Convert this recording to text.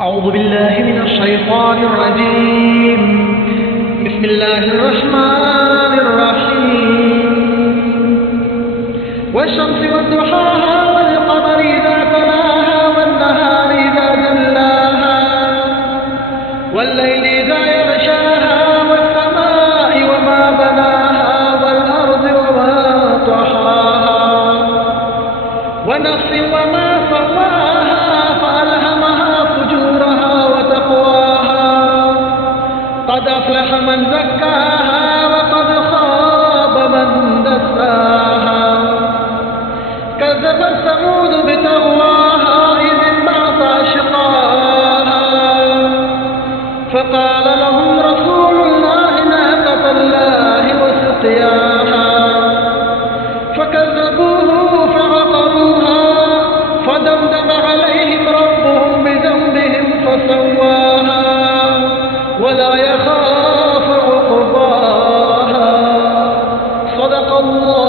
أعوذ بالله من الشيطان الرجيم. بسم الله الرحمن الرحيم. والشمس والضحاها والقمر إذا تلاها والنهار إذا جلاها والليل إذا يغشاها والسماء وما بناها والأرض وما طحاها ونفس وما سواها فألهمها فجورها وتقواها قد أفلح من زكاها وقد خاب من دساها كذبت ثمود بتقواها إذ انبعث أشقاها فقال لهم رسول الله ناقة الله وسقياها فكذبوه فعقروها فدمدم عليهم ربهم بذنبهم فسواها ولا يخاف عقباها. صدق الله.